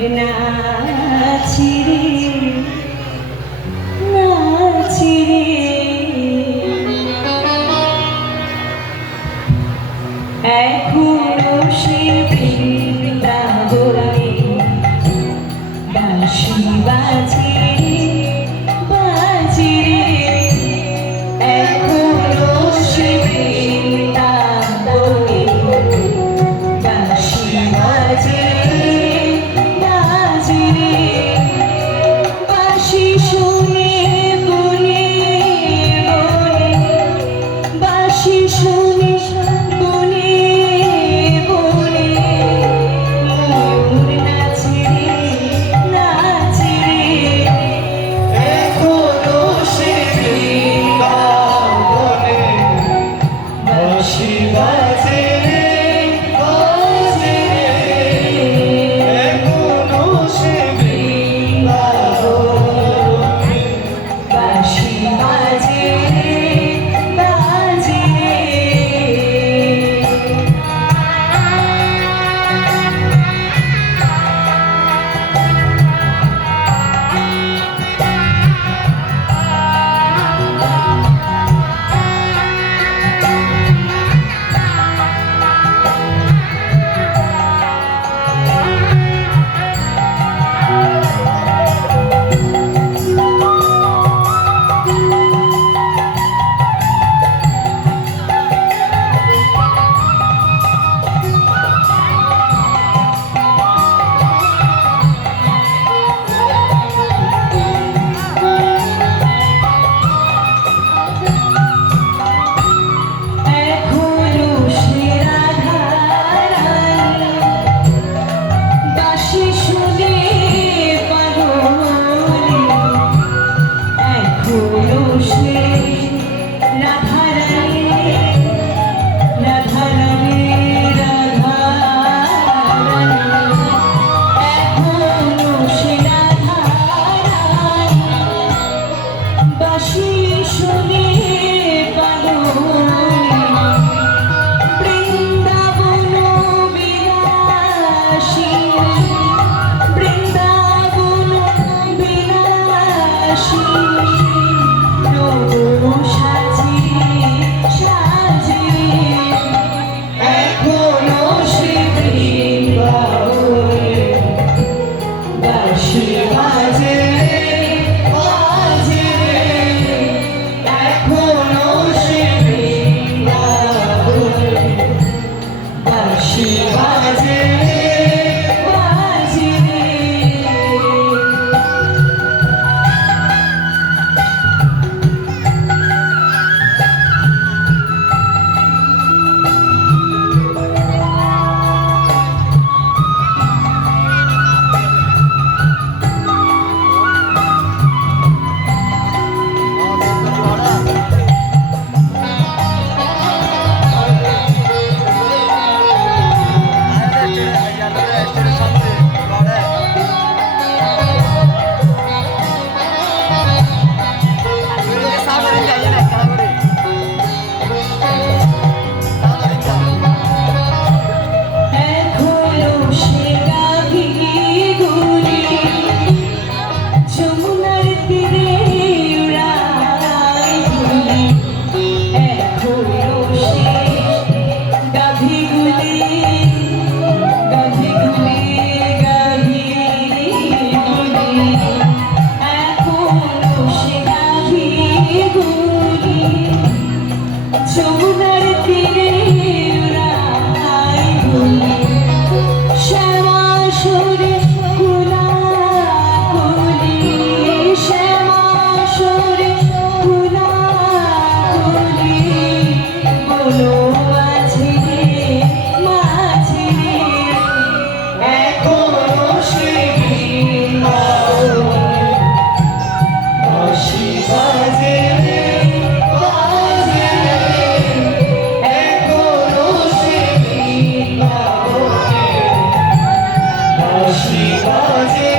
তোর নাচিরে নাচিরে এখন Thank you. 是我。